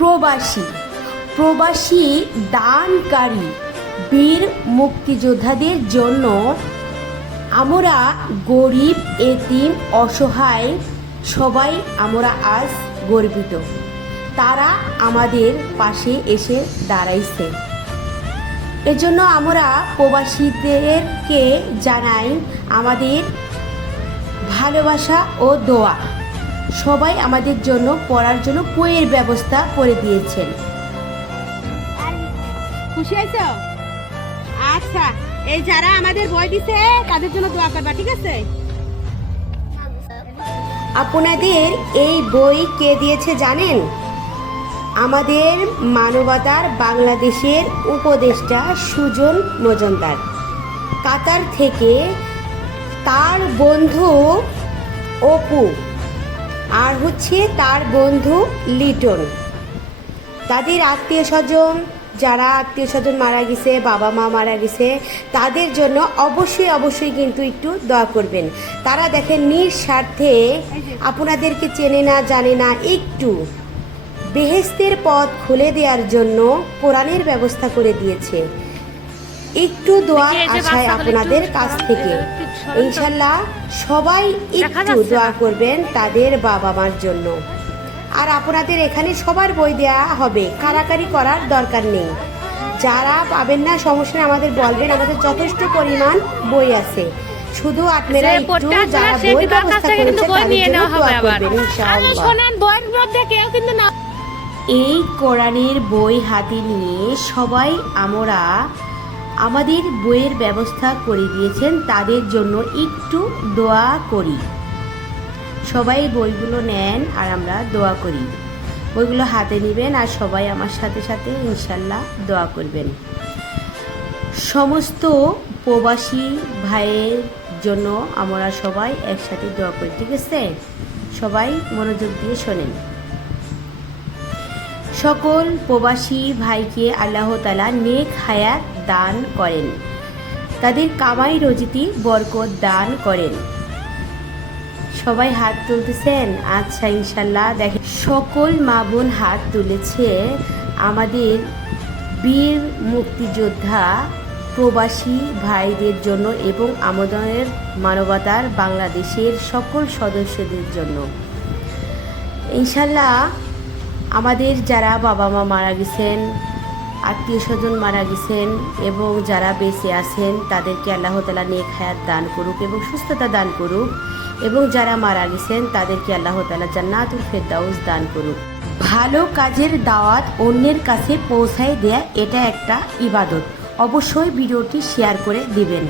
প্রবাসী প্রবাসী দানকারী বীর মুক্তিযোদ্ধাদের জন্য আমরা গরিব এতিম অসহায় সবাই আমরা আজ গর্বিত। তারা আমাদের পাশে এসে দাঁড়াইছে। এজন্য আমরা প্রবাসীদেরকে জানাই আমাদের ভালোবাসা ও দোয়া। সবাই আমাদের জন্য পড়ার জন্য বইয়ের ব্যবস্থা করে দিয়েছেন। খুশি হয়েছো? আচ্ছা, এই যারা আমাদের বই দিছে তাদের জন্য দোয়া করবা, ঠিক আছে? আপনাদের এই বই কে দিয়েছে জানেন? আমাদের মানবতার বাংলাদেশের উপদেষ্টা সুজন মজুমদার। কাতার থেকে তার বন্ধু অপু আর তার বন্ধু লিটন, তাদের আত্মীয় স্বজন, যারা আত্মীয় স্বজন মারা গেছে, বাবা মা মারা গেছে, তাদের জন্য অবশ্যই কিন্তু একটু দোয়া করবেন। তারা দেখেন নিঃস্বার্থে আপনাদেরকে চেনে না জানে না, একটু বেহেশতের পথ খুলে দেওয়ার জন্য কোরআনের ব্যবস্থা করে দিয়েছে। একটু দোয়ার আশায় আপনাদের কাছ থেকে ইনশাল্লাহ সবাই একটু দোয়া করবেন তাদের বাবা মার জন্য। আর আপনাদের এখানে সবার বই দেওয়া হবে, কারাকারি করার দরকার নেই। যারা পাবেন না সমস্যা নেই, আমাদের বলবেন, আমাদের যথেষ্ট পরিমাণ বই আছে। শুধু আপনারা একটু যারা বই ব্যবস্থা করেছে তাদের জন্য দোয়া করবেন ইনশাআল্লাহ। এই কোরআনের বই হাতে নিয়ে সবাই আমরা আমাদের বইয়ের ব্যবস্থা করে দিয়েছেন, তাদের জন্য একটু দোয়া করি। সবাই বইগুলো নেন আর আমরা দোয়া করি। বইগুলো হাতে নেবেন আর সবাই আমার সাথে সাথে ইনশাল্লাহ দোয়া করবেন। সমস্ত প্রবাসী ভাইয়ের জন্য আমরা সবাই একসাথে দোয়া করি, ঠিক আছে? সবাই মনোযোগ দিয়ে শোনেন। সকল প্রবাসী ভাইকে আল্লাহ তাআলা নেক হায়াত দান করেন, তাদের কামাই রুজিতে বরকত দান করেন। সবাই হাত তুলতেছেন? আচ্ছা, ইনশাল্লাহ। দেখেন সকল মা বোন হাত তুলেছে আমাদের বীর মুক্তিযোদ্ধা প্রবাসী ভাইদের জন্য এবং আমাদের মানবতার বাংলাদেশের সকল সদস্যদের জন্য। ইনশাল্লাহ আমাদের যারা বাবা মা মারা গেছেন, আত্মীয় স্বজন মারা গেছেন এবং যারা বেঁচে আছেন তাদেরকে আল্লাহ তাআলা নেক হায়াত দান করুক এবং সুস্থতা দান করুক, এবং যারা মারা গেছেন তাদেরকে আল্লাহ তাআলা জান্নাতুল ফেরদাউস দান করুক। ভালো কাজের দাওয়াত অন্যের কাছে পৌঁছায় দেয়া এটা একটা ইবাদত। অবশ্যই ভিডিওটি শেয়ার করে দিবেন।